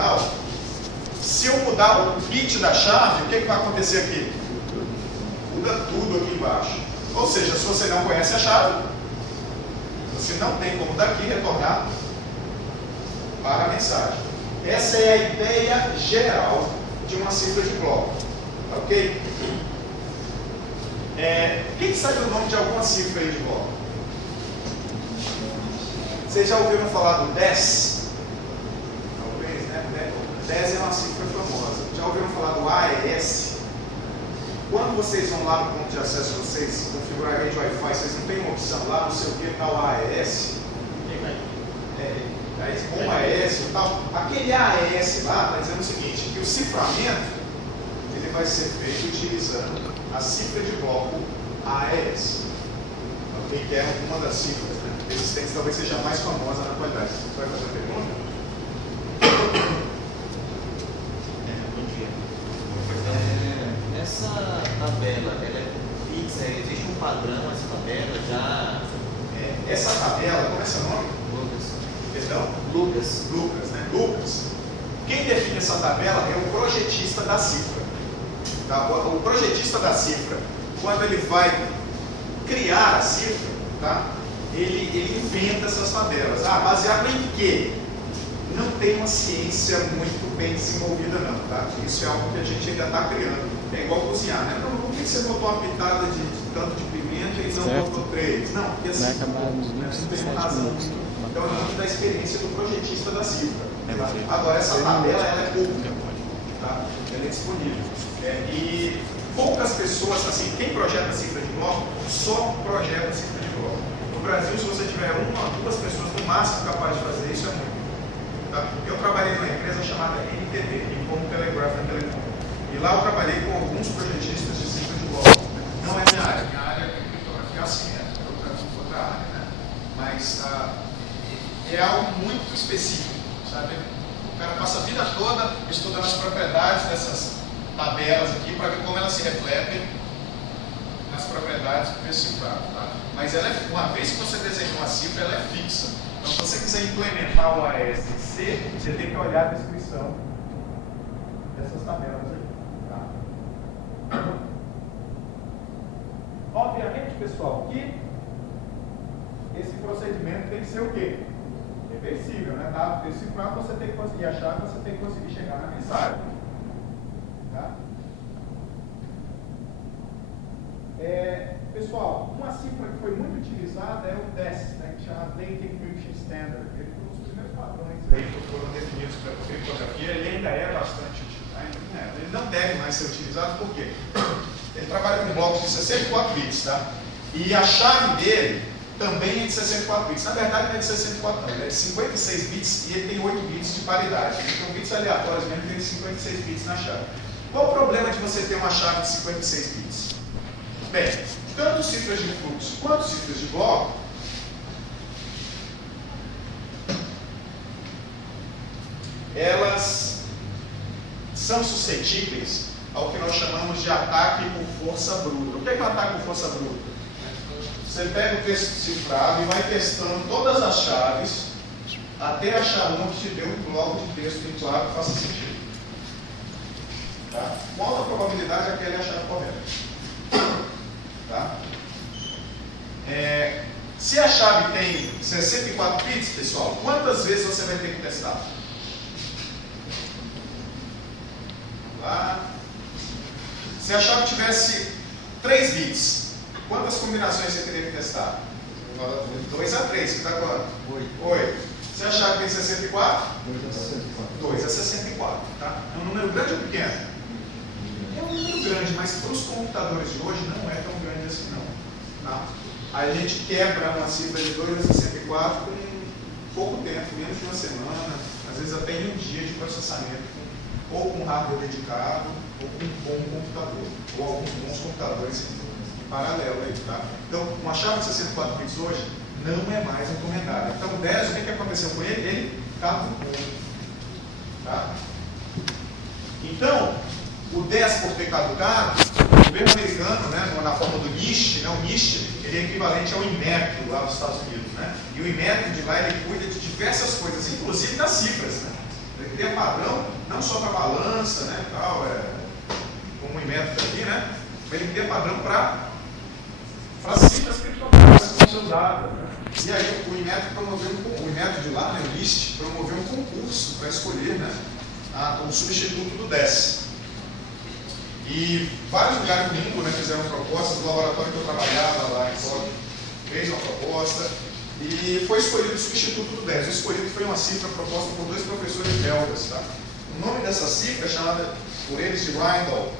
terminal, se eu mudar o bit da chave, o que vai acontecer aqui? Muda tudo aqui embaixo. Ou seja, se você não conhece a chave, você não tem como daqui retornar para a mensagem. Essa é a ideia geral de uma cifra de bloco. Ok? Quem sabe o nome de alguma cifra aí de bloco? Vocês já ouviram falar do 10? Talvez, né? 10 é uma cifra famosa. Já ouviram falar do AES? Quando vocês vão lá no ponto de acesso, vocês configurar a rede Wi-Fi, vocês não têm uma opção lá no seu guia tal AES? Com AES e tal. Aquele AES lá está dizendo o seguinte, que o ciframento ele vai ser feito utilizando a cifra de bloco AES. Ok? Que é uma das cifras, né? Existentes, talvez seja a mais famosa na atualidade. Você vai fazer a pergunta? Bom dia. Essa tabela, ela é fixa? Existe um padrão essa tabela já? Essa tabela, como é seu nome? Lucas. Perdão? Lucas. Lucas, né? Lucas. Quem define essa tabela é o projetista da cifra. Tá? O projetista da cifra, quando ele vai criar a cifra, tá? Ele inventa essas tabelas. Baseado em quê? Não tem uma ciência muito bem desenvolvida não, tá? Isso é algo que a gente ainda está criando. É igual cozinhar, né? Não, por que você botou uma pitada de tanto de pimenta e não botou 3? Não, porque assim, não tem razão. Então é muito da experiência do projetista da cifra. Tá? Agora, essa tabela ela é pública, tá? Ela é disponível. E poucas pessoas, assim, quem projeta cifra de bloco, só projeta cifra de bloco. No Brasil, se você tiver uma ou duas pessoas no máximo capazes de fazer isso, é muito. Tá? Eu trabalhei numa empresa chamada NTT, Nippon Telegraph and Telecom. E lá eu trabalhei com alguns projetistas de cifra de bloco. Não é minha área é criptografia assim, é outra área, né? Mas é algo muito específico, sabe? O cara passa a vida toda estudando as propriedades dessas tabelas aqui para ver como elas se refletem nas propriedades do cifrado, tá? Mas ela uma vez que você desenhou uma cifra, ela é fixa. Então, se você quiser implementar o AES em C, você tem que olhar a descrição dessas tabelas aí. Tá? Obviamente, pessoal, que esse procedimento tem que ser o quê? Reversível, né? Dado decifrado, você tem que conseguir achar, você tem que conseguir chegar na mensagem. Tá? Pessoal, uma cifra que foi muito utilizada é o DES, né, que chama Data Encryption Standard. Ele foi um dos primeiros padrões aí que foram definidos para a criptografia. Ele ainda é bastante utilizado. Ele não deve mais ser utilizado, por quê? Ele trabalha com blocos de 64 bits, tá? E a chave dele também é de 64 bits. Na verdade, não é de 64 não, ele é de 56 bits e ele tem 8 bits de paridade. Então, bits aleatórios mesmo tem 56 bits na chave. Qual o problema de você ter uma chave de 56 bits? Bem, tanto cifras de fluxo quanto cifras de bloco, elas são suscetíveis ao que nós chamamos de ataque por força bruta. O que é um ataque por força bruta? Você pega o texto cifrado e vai testando todas as chaves até achar uma que te dê um bloco de texto em claro que faça sentido. Tá? Qual a probabilidade é que ele achar a correta? Tá? Se a chave tem 64 bits, pessoal, quantas vezes você vai ter que testar? Vamos lá. Se a chave tivesse 3 bits, quantas combinações você teria que testar? 2 a 3, que dá quanto? 8. Se a chave tem 64? 2 a 64. Tá? É um número grande ou pequeno? É um número grande, mas para os computadores de hoje não é tão grande assim não. Tá? A gente quebra uma cifra de 2 a 64 com pouco tempo, menos de uma semana, às vezes até em um dia de processamento, ou com hardware dedicado, ou com um bom computador, ou alguns bons computadores em paralelo aí, tá? Então, uma chave de 64 bits hoje não é mais recomendada. Então, o 10, o que aconteceu com ele? Ele caducou. Tá? Então, o 10 por ter caducado, o governo americano, né, na forma do NIST, né, o NIST ele é equivalente ao INMETRO lá dos Estados Unidos. Né? E o INMETRO de lá ele cuida de diversas coisas, inclusive das cifras. Né? cria padrão, não só para balança, né, tal, como o método aqui, né, mas ele cria padrão para cifras criptográficas que vão ser usadas. Né? E aí o Inmetro promoveu o método de lá, né, o LIST, promoveu um concurso para escolher, né, o substituto do DES. E vários lugares do mundo, né, fizeram propostas, o laboratório que eu trabalhava lá em Tóquio fez uma proposta e foi escolhido o substituto do 10. O escolhido foi uma cifra proposta por 2 professores belgas. Tá? O nome dessa cifra é chamada por eles de Rindle,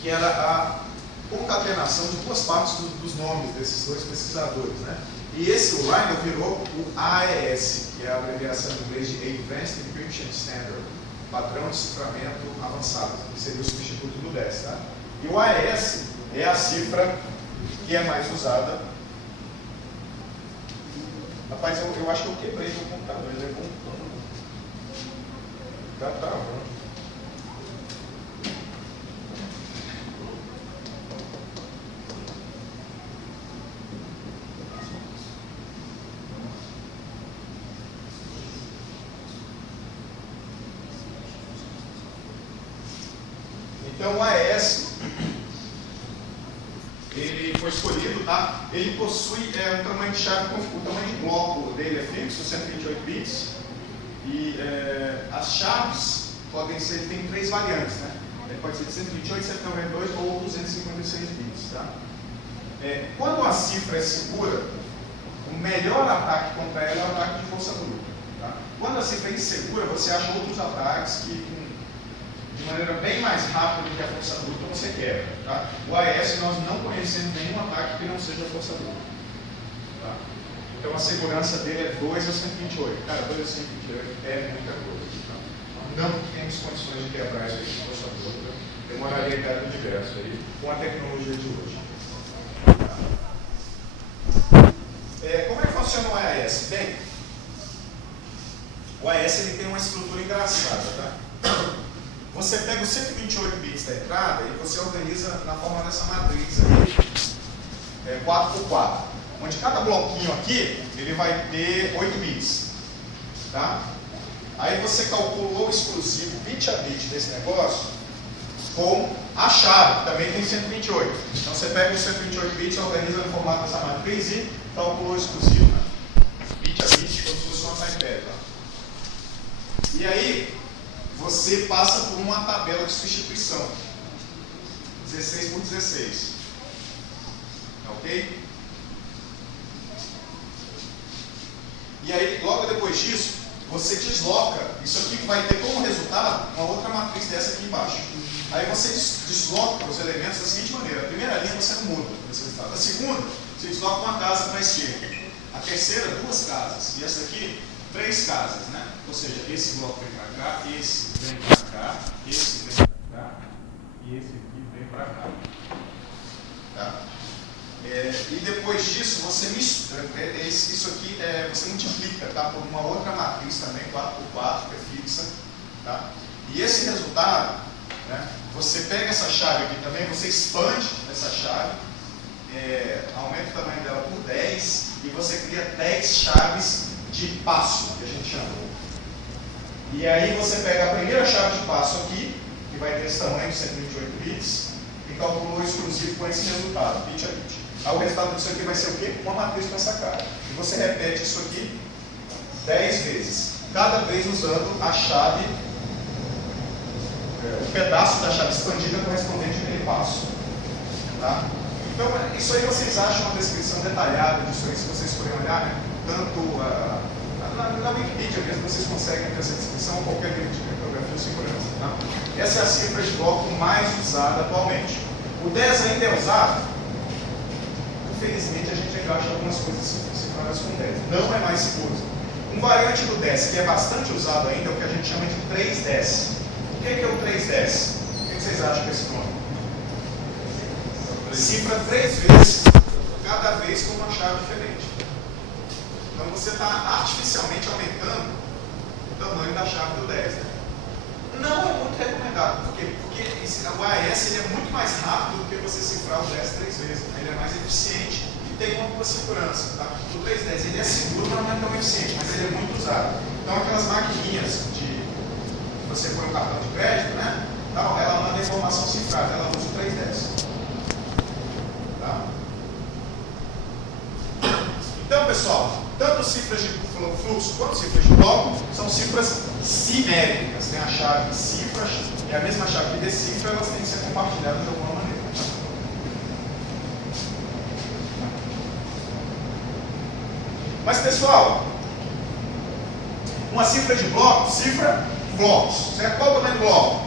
que era a concatenação de 2 partes dos nomes desses 2 pesquisadores. Né? E esse, o Rindle, virou o AES, que é a abreviação em inglês de Advanced Encryption Standard, padrão de ciframento avançado, que seria o substituto do 10. Tá? E o AES é a cifra que é mais usada. Rapaz, eu acho que eu quebrei meu computador, ele é bom. Tá travando. Então o AES, ele foi escolhido, tá? Ele possui um tamanho de chave, o tamanho de bloco dele é fixo, 128 bits, e as chaves podem ser, tem 3 variantes, né? Ele pode ser de 128, 192 ou 256 bits, tá? Quando a cifra é segura, o melhor ataque contra ela é o ataque de força bruta, tá? Quando a cifra é insegura, você acha outros ataques que de maneira bem mais rápida do que a força bruta você quebra. Tá? O AES nós não conhecemos nenhum ataque que não seja força bruta. Tá? Então a segurança dele é 2 a 128. Cara, 2 a 128 é muita coisa. Tá? Nós não temos condições de quebrar isso aí com força bruta. Demoraria teto diverso aí com a tecnologia de hoje. Como é que funciona o AES? Bem, o AES ele tem uma estrutura engraçada. Tá? Você pega os 128 bits da entrada e você organiza na forma dessa matriz aqui, 4x4, onde cada bloquinho aqui ele vai ter 8 bits. Tá? Aí você calculou o exclusivo bit a bit desse negócio com a chave, que também tem 128. Então você pega os 128 bits, organiza no formato dessa matriz e calculou o exclusivo, né? Bit a bit, como se fosse uma iPad. Tá? E aí você passa por uma tabela de substituição, 16 por 16, ok? E aí, logo depois disso, você desloca, isso aqui vai ter como resultado uma outra matriz dessa aqui embaixo. Aí você desloca os elementos da seguinte maneira: a primeira linha você não muda esse resultado, a segunda, você desloca uma casa para a esquerda, a terceira, 2 casas, e essa daqui, 3 casas, né? Ou seja, esse bloco vem para cá, esse vem para cá, esse vem para cá e esse aqui vem para cá. Tá? E depois disso, você mistura, isso aqui você multiplica, tá? Por uma outra matriz também, 4x4, que é fixa. Tá? E esse resultado, né, você pega essa chave aqui também, você expande essa chave, aumenta o tamanho dela por 10 e você cria 10 chaves de passo, que a gente chama. E aí você pega a primeira chave de passo aqui, que vai ter esse tamanho de 128 bits, e calculou o exclusivo com esse resultado, bit a bit. Aí o resultado disso aqui vai ser o quê? Uma matriz com essa cara. E você repete isso aqui 10 vezes, cada vez usando a chave, o pedaço da chave expandida correspondente àquele passo. Tá? Então, isso aí vocês acham uma descrição detalhada disso aí, se vocês forem olhar, né? Tanto na Wikipedia mesmo vocês conseguem ter essa descrição, ou qualquer livro de criptografia ou segurança. Tá? Essa é a cifra de bloco mais usada atualmente. O 10 ainda é usado? Infelizmente a gente ainda acha algumas coisas cifradas com 10. Não é mais seguro. Um variante do 10 que é bastante usado ainda é o que a gente chama de 310. O que é o 310? O que vocês acham desse nome? Cifra 3 vezes, cada vez com uma chave diferente. Então você está artificialmente aumentando o tamanho da chave do 10. Né? Não é muito recomendado. Por quê? Porque o AES ele é muito mais rápido do que você cifrar o 10 3 vezes. Ele é mais eficiente e tem uma boa segurança. Tá? O 310 ele é seguro, mas não é tão eficiente, mas ele é muito usado. Então aquelas maquininhas de cifrado, ela usa o 3/10. Tá? Então, pessoal, tanto cifras de fluxo quanto cifras de bloco são cifras siméricas. Tem a chave cifras e a mesma chave que decifra, elas têm que ser compartilhadas de alguma maneira. Mas, pessoal, uma cifra de bloco, cifra blocos. Certo? Qual o tamanho do bloco?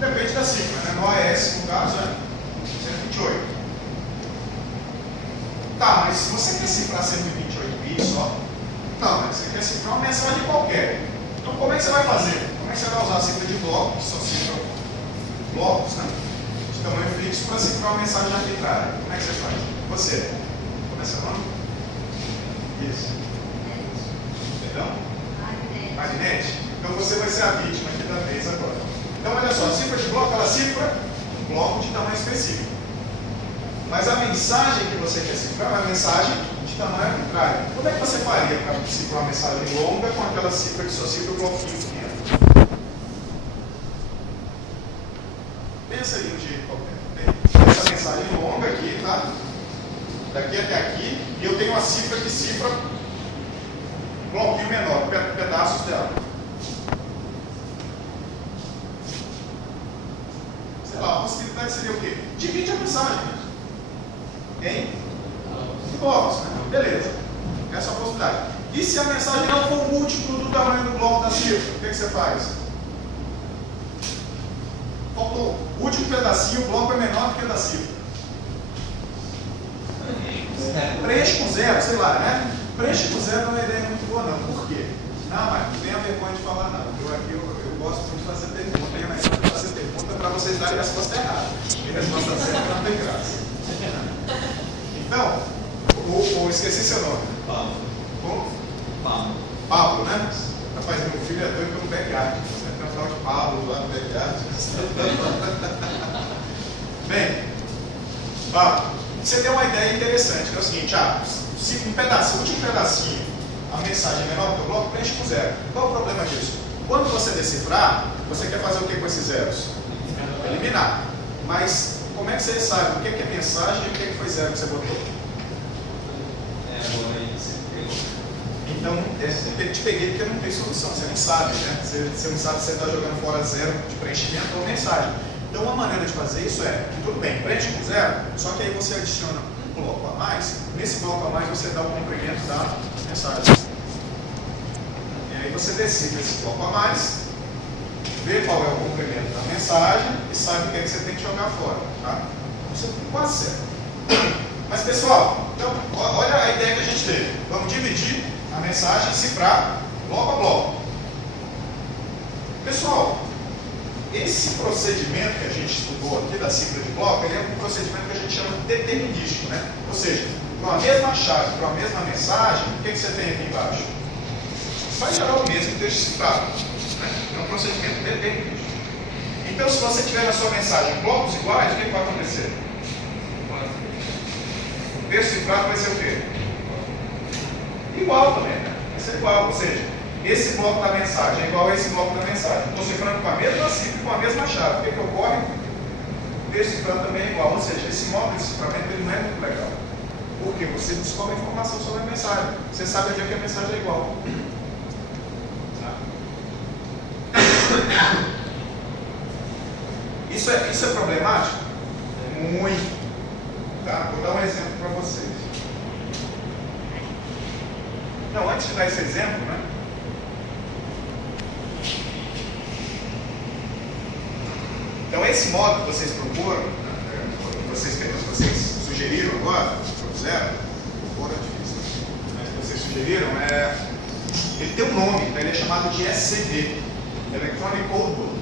Depende da cifra, né? No AES, no caso, é 128. Tá, mas se você quer cifrar 128 bits só, não, mas você quer cifrar uma mensagem qualquer. Então, como é que você vai fazer? Como é que você vai usar a cifra de bloco, que são cifras blocos, né? De tamanho fixo, para cifrar uma mensagem arbitrária? Como é que você faz? Você. Começa o nome? Isso. Perdão? Marinete? Então você vai ser a vítima aqui da vez agora. Então olha só, a cifra de bloco, ela cifra um bloco de tamanho específico. Mas a mensagem que você quer cifrar é uma mensagem de tamanho arbitrário. Como é que você faria para cifrar uma mensagem longa com aquela cifra que só cifra o bloquinho pequeno? Pensa aí um jeito qualquer. Essa mensagem longa aqui, tá? Daqui até aqui, e eu tenho uma cifra que cifra um bloquinho menor, pedaços dela. Sei lá, a possibilidade seria o quê? Divide a mensagem em blocos, né? Beleza. Essa é a possibilidade. E se a mensagem não for múltiplo do tamanho do bloco da cifra, o que você faz? Faltou o último pedacinho, o bloco é menor do que o da cifra. Preenche com zero, sei lá, né? Preenche com zero é uma ideia muito boa, não. Por quê? Não, mas não tenha vergonha de falar, não. Eu gosto muito de fazer pergunta, e na hora de fazer pergunta para vocês darem a resposta errada. E a resposta certa não tem graça. Então, esqueci seu nome. Pablo. Como? Pablo. Pablo, né? Rapaz, meu filho é doido pelo backyard. Você tem um tal de Pablo lá no backyard. Bem, Pablo, você deu uma ideia interessante, que é o seguinte, se um pedacinho, o último pedacinho, a mensagem é menor do que o bloco, preenche com zero. Qual o problema disso? Quando você decifrar, você quer fazer o que com esses zeros? Eliminar. Mas como é que você sabe o que é mensagem e o que foi zero que você botou? Então, eu te peguei porque não tem solução, você não sabe, né? Você não sabe se você está jogando fora zero de preenchimento ou mensagem. Então, uma maneira de fazer isso é, tudo bem, preenche com zero, só que aí você adiciona um bloco a mais, nesse bloco a mais você dá o comprimento da mensagem. E aí você decide esse bloco a mais, vê qual é o comprimento da mensagem e sabe o que é que você tem que jogar fora, tá? Isso é quase certo. Mas, pessoal, então, olha a ideia que a gente teve. Vamos dividir a mensagem e cifrar bloco a bloco. Pessoal, esse procedimento que a gente estudou aqui da cifra de bloco, ele é um procedimento que a gente chama de determinístico, né? Ou seja, para a mesma chave, para a mesma mensagem, o que você tem aqui embaixo? Vai gerar o mesmo texto cifrado. Né? É um procedimento determinístico. Então, se você tiver na sua mensagem blocos iguais, o que vai acontecer? O texto cifrado vai ser o quê? Igual também, né? Vai ser igual, ou seja, esse bloco da mensagem é igual a esse bloco da mensagem. Estou cifrando com a mesma cifra e com a mesma chave. O que ocorre? O texto cifrado também é igual, ou seja, esse modo de ciframento ele não é muito legal. Porque você descobre informação sobre a mensagem. Você sabe onde é que a mensagem é igual. Isso é problemático? Muito. Tá? Vou dar um exemplo para vocês. Não, antes de dar esse exemplo, né? Então, esse modo que vocês procuram, vocês sugeriram agora, propuseram, é difícil, mas que vocês sugeriram, ele tem um nome, então ele é chamado de SCB, Electronic Code Book.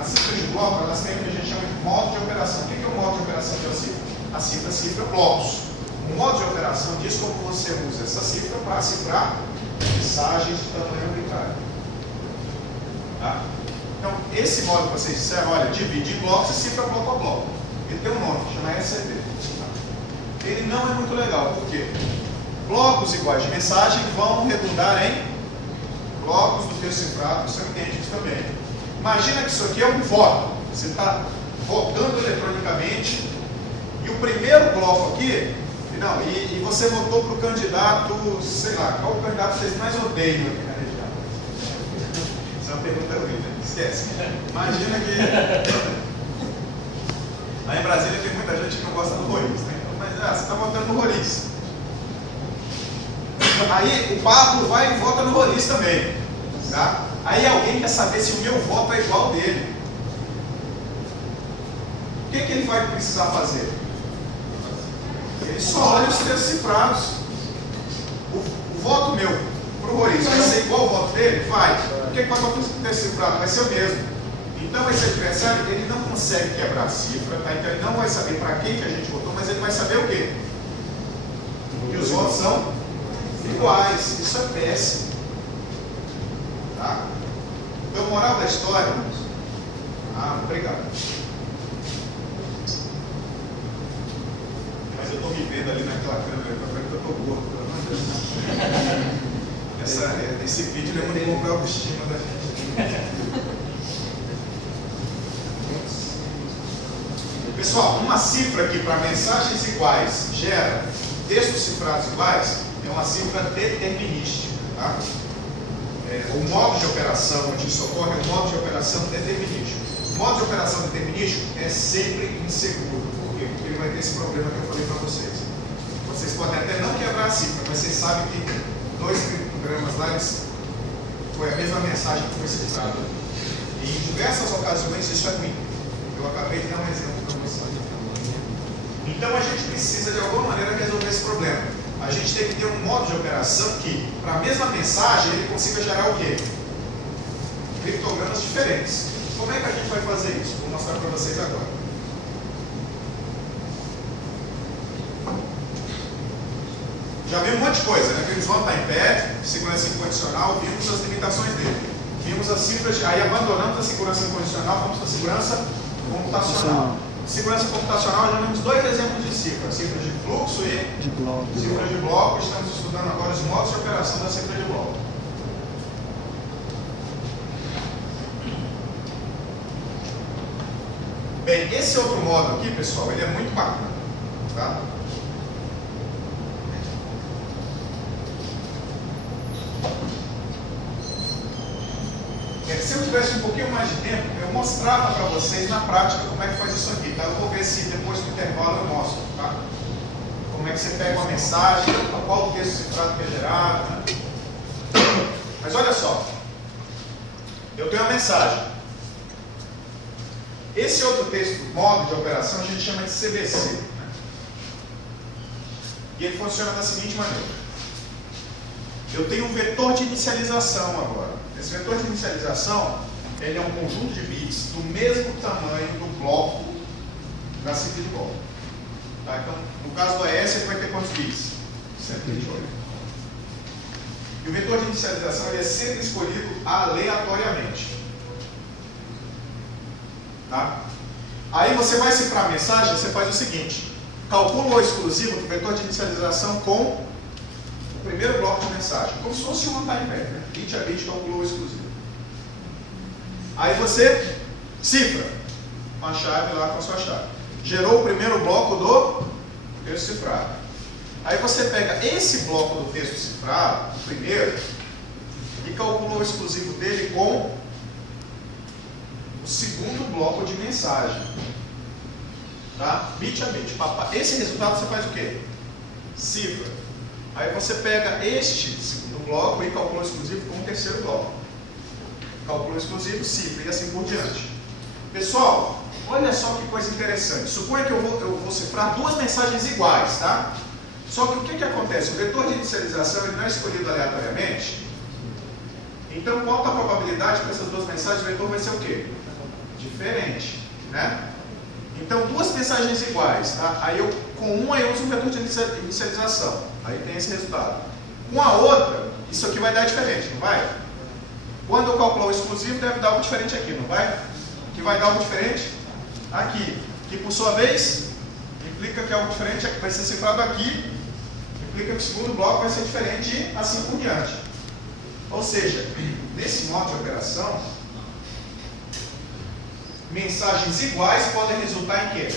As cifras de bloco, elas têm o que a gente chama de modo de operação. O que é o modo de operação de uma cifra? A cifra cifra blocos. O modo de operação diz como você usa essa cifra para cifrar mensagens de tamanho arbitrário. Tá? Então, esse modo que vocês disseram, olha, divide em blocos e cifra bloco a bloco. Ele tem um nome, chama SCB. Tá? Ele não é muito legal, por quê? Blocos iguais de mensagem vão redundar em blocos do texto cifrado, que são idênticos também. Imagina que isso aqui é um for. Você está votando eletronicamente, e o primeiro bloco aqui, não, e você votou para o candidato, sei lá, qual o candidato vocês mais odeiam aqui na região? Isso é uma pergunta ruim, né? Esquece. Imagina que lá em Brasília tem muita gente que não gosta do Roriz, né? Mas você está votando no Roriz. Aí o Pablo vai e vota no Roriz também. Tá? Aí alguém quer saber se o meu voto é igual ao dele. O que ele vai precisar fazer? Ele só olha os textos cifrados. O voto meu para o Roriz vai ser igual ao voto dele? Vai. O que vai acontecer com o texto cifrado? Vai ser o mesmo. Então esse adversário, ele não consegue quebrar a cifra, tá? Então ele não vai saber para quem que a gente votou, mas ele vai saber o quê? Que os votos são iguais. Isso é péssimo. Tá? Então, moral da história, irmãos. Obrigado. Mas eu estou me vendo ali naquela câmera, eu estou gordo, pelo amor de Deus. Esse vídeo lembra um pouco para a autoestima da gente. Pessoal, uma cifra que para mensagens iguais gera textos cifrados iguais é uma cifra determinística. Tá? O modo de operação onde isso ocorre é o modo de operação determinístico. O modo de operação determinístico é sempre inseguro. Por quê? Porque ele vai ter esse problema que eu falei para vocês. Vocês podem até não quebrar a cifra, mas vocês sabem que 2 criptogramas lá foi a mesma mensagem que foi cifrada. E em diversas ocasiões isso é ruim. Eu acabei de dar um exemplo para vocês. Então a gente precisa de alguma maneira resolver esse problema. A gente tem que ter um modo de operação que, para a mesma mensagem, ele consiga gerar o quê? Criptogramas diferentes. Como é que a gente vai fazer isso? Vou mostrar para vocês agora. Já vimos um monte de coisa, né? Vimos one time pad, segurança incondicional, vimos as limitações dele. Vimos as cifras, aí abandonamos a segurança incondicional, vamos para a segurança computacional. Segurança computacional, já vimos 2 exemplos de cifra. Cifra de fluxo e cifra de bloco. Estamos estudando agora os modos de operação da cifra de bloco. Bem, esse outro modo aqui, pessoal, ele é muito bacana. Tá? Se eu tivesse um pouquinho mais de tempo, eu mostrava para vocês na prática como é que faz isso aqui, tá? Eu vou ver se depois do intervalo eu mostro, tá? Como é que você pega uma mensagem, qual o texto cifrado que é gerado, né? Mas olha só, eu tenho uma mensagem. Esse outro texto, modo de operação, a gente chama de CBC, né? E ele funciona da seguinte maneira. Eu tenho um vetor de inicialização agora. Esse vetor de inicialização, ele é um conjunto de bits do mesmo tamanho do bloco da cifra de bloco. Tá? Então, no caso do AES, ele vai ter quantos bits? 128. E o vetor de inicialização ele é sempre escolhido aleatoriamente. Tá? Aí você vai cifrar a mensagem, você faz o seguinte: calcula o exclusivo do vetor de inicialização com o primeiro bloco de mensagem, como se fosse um one-time pad, né? Bit a bit calculou o exclusivo. Aí você cifra com a chave lá, com a sua chave. Gerou o primeiro bloco do texto cifrado. Aí você pega esse bloco do texto cifrado, primeiro, e calculou o exclusivo dele com o segundo bloco de mensagem. Tá? Bit a bit. Esse resultado você faz o quê? Cifra. Aí você pega este segundo bloco e calcula o exclusivo com o terceiro bloco. Calcula o exclusivo, cifra e assim por diante. Pessoal, olha só que coisa interessante. Suponha que eu vou cifrar 2 mensagens iguais, tá? Só que o que acontece? O vetor de inicialização ele não é escolhido aleatoriamente. Então, qual é a probabilidade para essas 2 mensagens o vetor vai ser o quê? Diferente, né? Então, 2 mensagens iguais, tá? Aí com uma eu uso um vetor de inicialização. Aí tem esse resultado. Com a outra, isso aqui vai dar diferente, não vai? Quando eu calcular o exclusivo, deve dar algo diferente aqui, não vai? Que vai dar algo diferente aqui. Que por sua vez, implica que algo diferente vai ser cifrado aqui. Implica que o segundo bloco vai ser diferente e assim por diante. Ou seja, nesse modo de operação, mensagens iguais podem resultar em quê?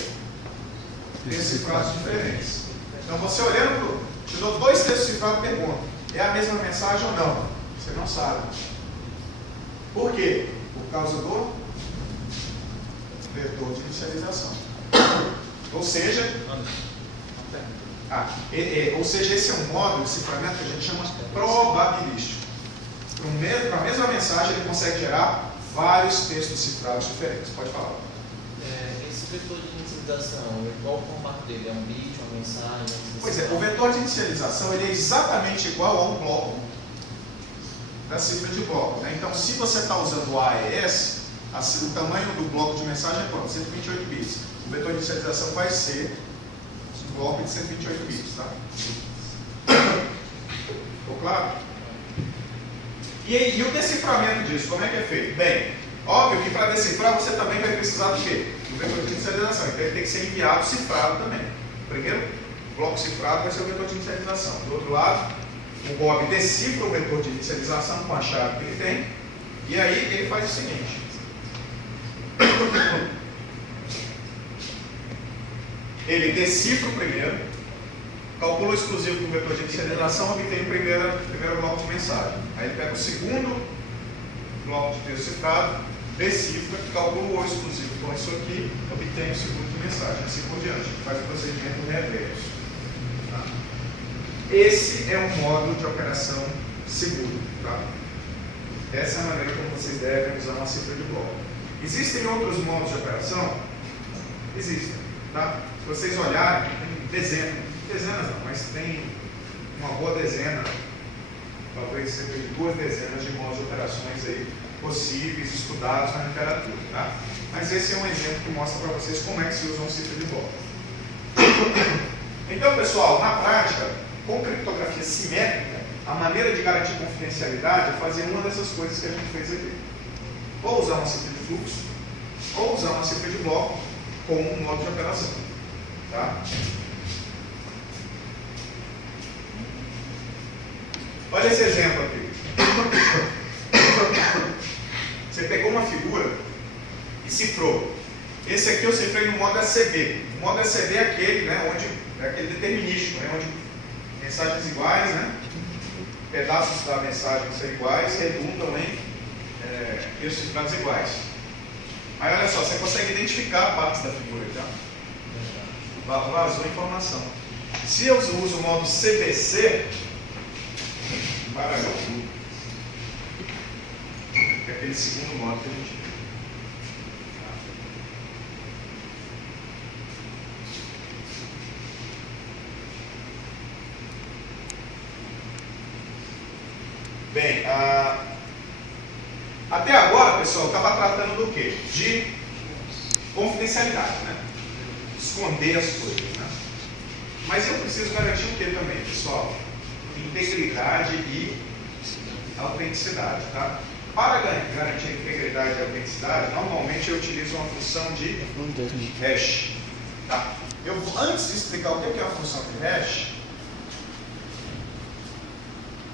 Textos cifrados diferentes. Então você olhando, te dou 2 textos cifrados e pergunto, é a mesma mensagem ou não? Você não sabe. Por quê? Por causa do vetor de inicialização. Ou seja, esse é um modo de ciframento que a gente chama probabilístico. Para a mesma mensagem ele consegue gerar vários textos cifrados diferentes. Pode falar. Esse vetor de inicialização, qual o formato dele? É um bit, uma mensagem? Pois é, o vetor de inicialização ele é exatamente igual a um bloco da cifra de bloco. Né? Então, se você está usando o AES, o tamanho do bloco de mensagem é quanto? 128 bits. O vetor de inicialização vai ser um bloco de 128 bits. Tá? Ficou claro? E o deciframento disso, como é que é feito? Bem, óbvio que para decifrar você também vai precisar do quê? Do vetor de inicialização. Então ele tem que ser enviado cifrado também. O primeiro bloco cifrado vai ser o vetor de inicialização. Do outro lado, o Bob decifra o vetor de inicialização com a chave que ele tem. E aí ele faz o seguinte. Ele decifra o primeiro, calcula o exclusivo do vetor de inicialização, obtém o primeiro bloco de mensagem. Aí ele pega o segundo bloco de texto cifrado, decifra, calcula o exclusivo com isso aqui, obtém o segundo de mensagem, assim por diante. Faz o procedimento reverso. Tá? Esse é um modo de operação seguro. Tá? Essa é a maneira como vocês devem usar uma cifra de bloco. Existem outros modos de operação? Existem. Tá? Se vocês olharem, tem dezenas não, mas tem uma boa dezena, talvez cerca de 2 dezenas de modos de operações aí possíveis, estudados na literatura. Tá? Mas esse é um exemplo que mostra para vocês como é que se usa um cifra de bloco. Então, pessoal, na prática, com criptografia simétrica, a maneira de garantir confidencialidade é fazer uma dessas coisas que a gente fez aqui. Ou usar uma cifra de fluxo, ou usar uma cifra de bloco com um modo de operação. Tá? Olha esse exemplo aqui. Você pegou uma figura e cifrou. Esse aqui eu cifrei no modo SCB. O modo SCB é aquele, né, onde é aquele determinístico, né, onde mensagens iguais, né, pedaços da mensagem são iguais, redundam em textos cifrados iguais. Aí olha só, você consegue identificar partes da figura, tá? Vazou a informação. Se eu uso o modo CBC, embaralhou tudo. Que é aquele segundo modo que a gente viu. Bem, até agora, pessoal, estava tratando do quê? De confidencialidade, né? Esconder as coisas, né? Mas eu preciso garantir o que também, pessoal? Integridade e autenticidade, tá? Para garantir integridade e autenticidade, normalmente eu utilizo uma função de hash. Tá? Antes de explicar o que é uma função de hash,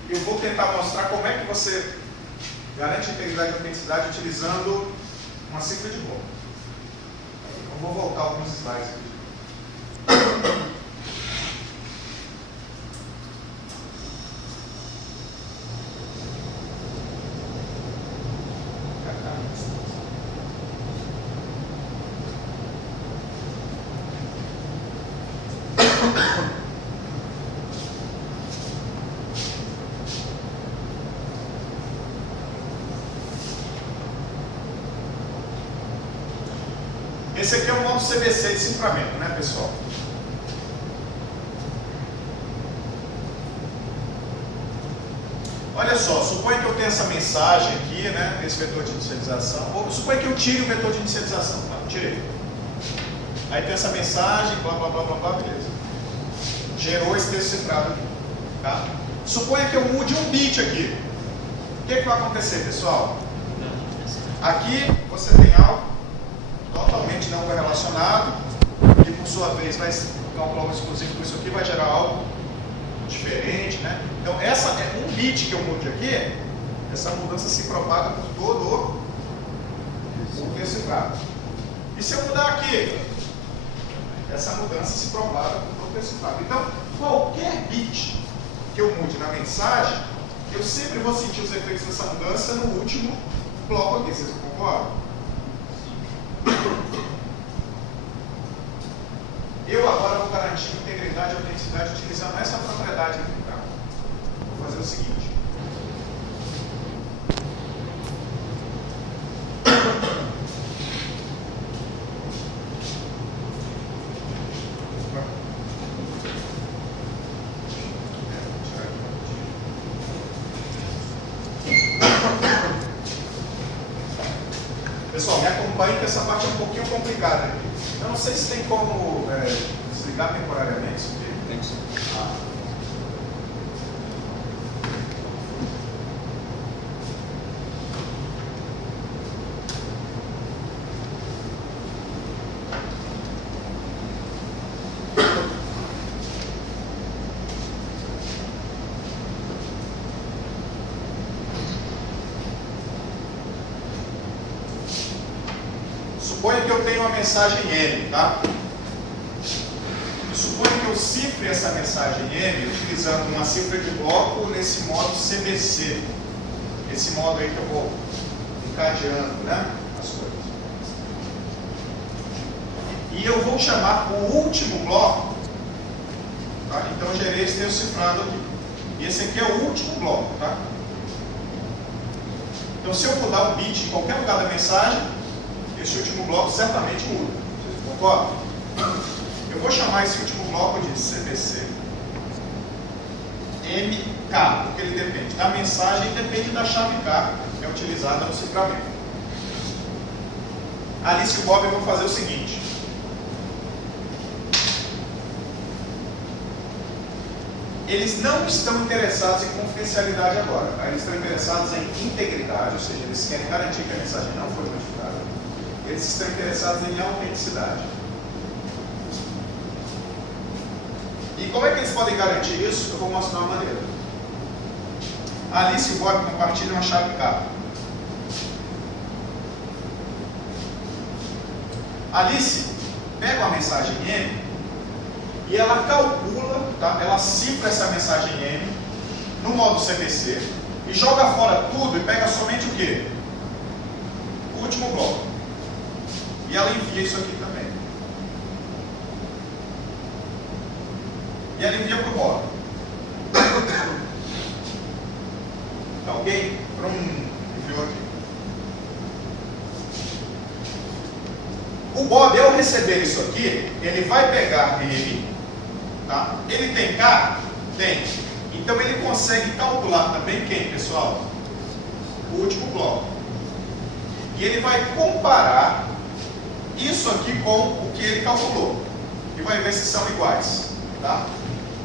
eu vou tentar mostrar como é que você garante integridade e autenticidade utilizando uma cifra de bloco. Eu vou voltar alguns slides aqui. Esse aqui é o modo CBC de ciframento, né, pessoal? Olha só, suponha que eu tenha essa mensagem aqui, né, esse vetor de inicialização, ou suponha que eu tire o vetor de inicialização, tá? Tirei. Aí tem essa mensagem, blá, blá, blá, blá, blá, beleza. Gerou esse texto cifrado aqui, tá? Suponha que eu mude um bit aqui. O que vai acontecer, pessoal? Aqui você tem algo totalmente não correlacionado, que por sua vez vai calcular um exclusivo com isso aqui, vai gerar algo diferente, né? Então essa é um bit que eu mude aqui, essa mudança se propaga por todo o texto cifrado. E se eu mudar aqui? Essa mudança se propaga por todo esse fato. Então, qualquer bit que eu mude na mensagem, eu sempre vou sentir os efeitos dessa mudança no último bloco aqui. Vocês concordam? Eu agora vou garantir integridade e autenticidade utilizando essa propriedade aqui. Tá? Vou fazer o seguinte. Pessoal, me acompanhe que essa parte é um pouquinho complicada aqui. Eu não sei se tem como desligar temporariamente isso aqui. Tem que ser. Suponha que eu tenho uma mensagem M, tá? Suponha que eu cifre essa mensagem M utilizando uma cifra de bloco nesse modo CBC. Esse modo aí que eu vou encadeando, né, as coisas. E eu vou chamar o último bloco, tá? Então eu gerei esse texto cifrado aqui. E esse aqui é o último bloco, tá? Então se eu mudar o bit em qualquer lugar da mensagem, esse último bloco certamente muda. Vocês concordam? Eu vou chamar esse último bloco de CBC MK, porque ele depende da mensagem e depende da chave K que é utilizada no ciframento. Alice e o Bob vão fazer o seguinte. Eles não estão interessados em confidencialidade agora. Tá? Eles estão interessados em integridade, ou seja, eles querem garantir que a mensagem não foi modificada. Eles estão interessados em autenticidade. E como é que eles podem garantir isso? Eu vou mostrar uma maneira. A Alice e o Bob compartilham a chave K. A Alice pega uma mensagem M e ela calcula, tá? Ela cifra essa mensagem M no modo CBC e joga fora tudo e pega somente o quê? O último bloco. E ela envia isso aqui também. E ela envia para o Bob. Tá ok? Enviou aqui. O Bob, ao receber isso aqui, ele vai pegar ele, tá? Ele tem K? Tem. Então ele consegue calcular também quem, pessoal? O último bloco. E ele vai comparar isso aqui com o que ele calculou. E vai ver se são iguais. Tá?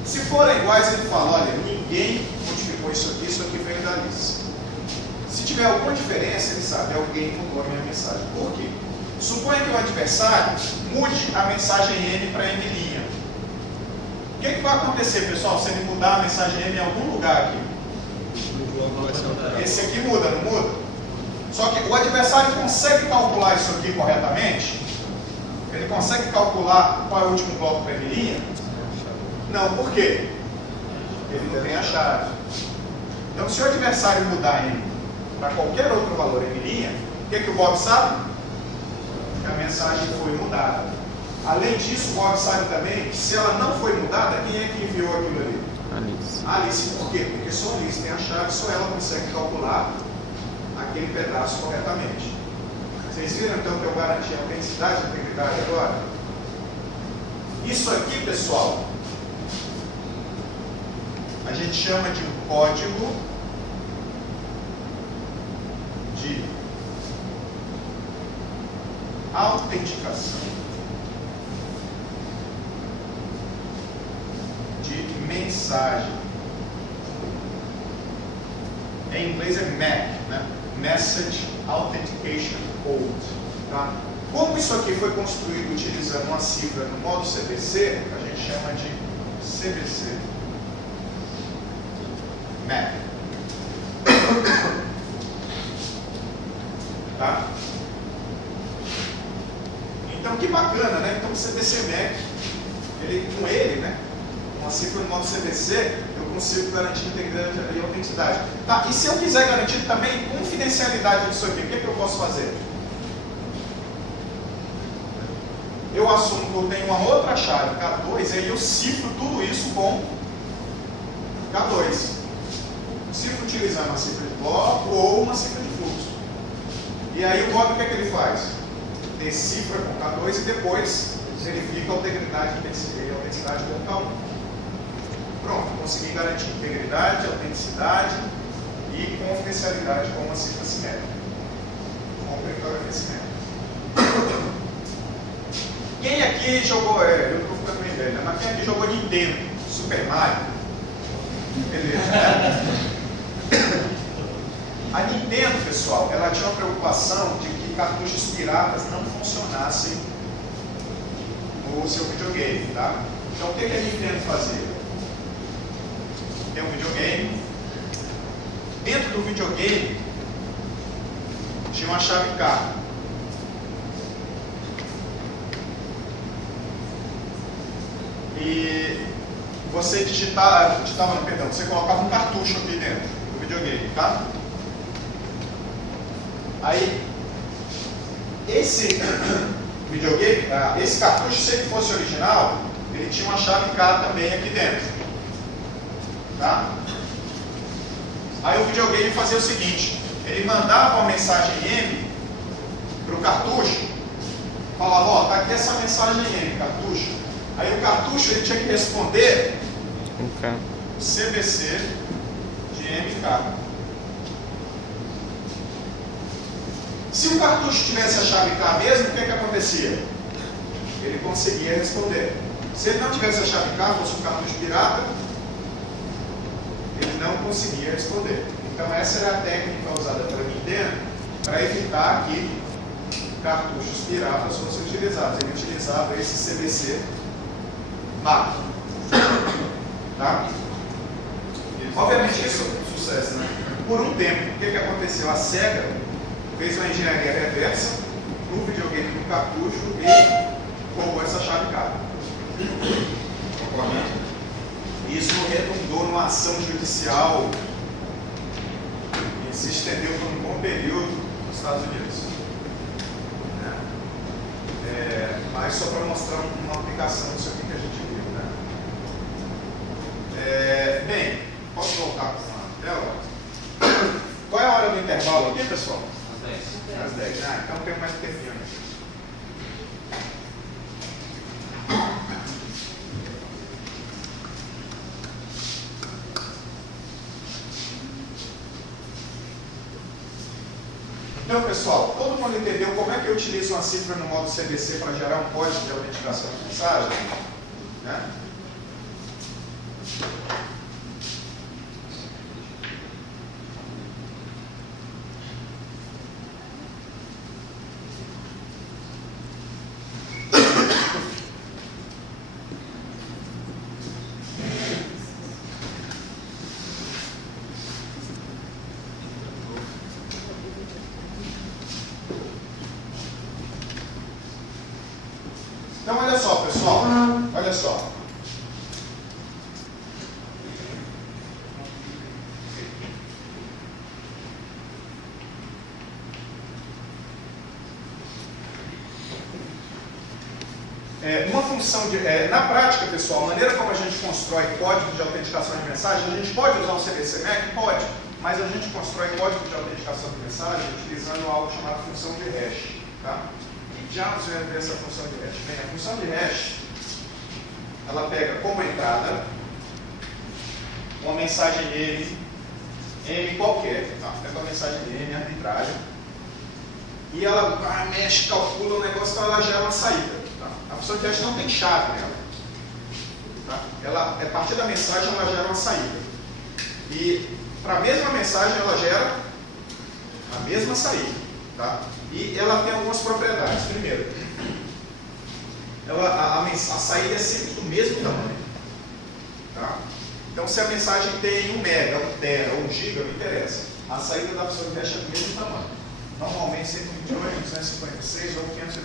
Se forem iguais, ele fala, olha, ninguém modificou isso aqui veio da Alice. Se tiver alguma diferença, ele sabe, alguém mudou a minha mensagem. Por quê? Suponha que o adversário mude a mensagem M para M'. O que vai acontecer, pessoal, se ele mudar a mensagem M em algum lugar aqui? Esse aqui muda, não muda? Só que o adversário consegue calcular isso aqui corretamente? Ele consegue calcular qual é o último bloco para M'? Não, por quê? Ele tem a chave. Então, se o adversário mudar M para qualquer outro valor M', o que o Bob sabe? Que a mensagem foi mudada. Além disso, o Bob sabe também que se ela não foi mudada, quem é que enviou aquilo ali? Alice. Alice, por quê? Porque só a Alice tem a chave, só ela consegue calcular aquele pedaço corretamente. Vocês viram então que eu garanti a autenticidade e a integridade agora? Isso aqui, pessoal, a gente chama de um código de autenticação de mensagem. Em inglês é MAC, né? Message Authentication Code. Tá? Como isso aqui foi construído utilizando uma cifra no modo CBC, a gente chama de CBC MAC. Então, que bacana, né? Então, o CBC MAC, com ele, né? Com a cifra no modo CBC, eu consigo garantir integridade e autenticidade. Tá, e se eu quiser garantir também confidencialidade disso aqui, o que eu posso fazer? Eu assumo que eu tenho uma outra chave, K2, e aí eu cifro tudo isso com K2. Cifro utilizando uma cifra de bloco ou uma cifra de fluxo. E aí o Bob, o que ele faz? Decifra com K2 e depois verifica a integridade e autenticidade com K1. Pronto, consegui garantir integridade, autenticidade e confidencialidade com uma cifra simétrica, com o criptografia simétrica. Quem aqui jogou, eu estou ficando meio velho, né? Mas quem aqui jogou Nintendo, Super Mario? Beleza, né? A Nintendo, pessoal, ela tinha uma preocupação de que cartuchos piratas não funcionassem no seu videogame, tá? Então o que a Nintendo fazia? Tem um videogame, dentro do videogame tinha uma chave K. E você digitava no perdão, você colocava um cartucho aqui dentro do videogame, tá? Aí, esse videogame, esse cartucho, se ele fosse original, ele tinha uma chave K também aqui dentro, tá? Aí o videogame fazia o seguinte, ele mandava uma mensagem M para o cartucho, falava, ó, tá aqui essa mensagem M, cartucho. Aí o cartucho ele tinha que responder CBC de MK. Se o cartucho tivesse a chave K mesmo, o que acontecia? Ele conseguia responder. Se ele não tivesse a chave K, fosse um cartucho pirata, ele não conseguia responder. Então essa era a técnica usada pela Nintendo para evitar que cartuchos piratas fossem utilizados. Ele utilizava esse CBC MAC. Tá? Obviamente isso é um sucesso, né? Por um tempo, o que aconteceu? A SEGA fez uma engenharia reversa no videogame do cartucho e roubou essa chave K. Isso redundou numa ação judicial que se estendeu por um bom período nos Estados Unidos. Mas só para mostrar uma aplicação disso aqui que a gente viu. Né? Bem, posso voltar para a tela? Qual é a hora do intervalo aqui, pessoal? Às 10. Então tem mais tempinho aqui. Então, pessoal, todo mundo entendeu como é que eu utilizo uma cifra no modo CBC para gerar um código de autenticação de mensagem? Né? Então, olha só, pessoal, olha só. Uma função de... na prática, pessoal, a maneira como a gente constrói código de autenticação de mensagem, a gente pode usar o CBC MAC? Pode, mas a gente constrói código de autenticação de mensagem utilizando algo chamado função de hash, tá? Já você vai ver essa função de hash. Bem, a função de hash, ela pega como entrada uma mensagem M qualquer, tá? Pega uma mensagem M arbitrária e ela mexe, calcula o negócio, então ela gera uma saída. Tá? A função de hash não tem chave nela. Tá? Ela, a partir da mensagem ela gera uma saída. E para a mesma mensagem ela gera a mesma saída. Tá? E ela tem algumas propriedades. Primeiro, a saída é sempre do mesmo tamanho. Tá? Então, se a mensagem tem 1 mega, 1 tera ou 1 giga, não interessa. A saída da função de hash é do mesmo tamanho. Normalmente 128, 256 ou 512.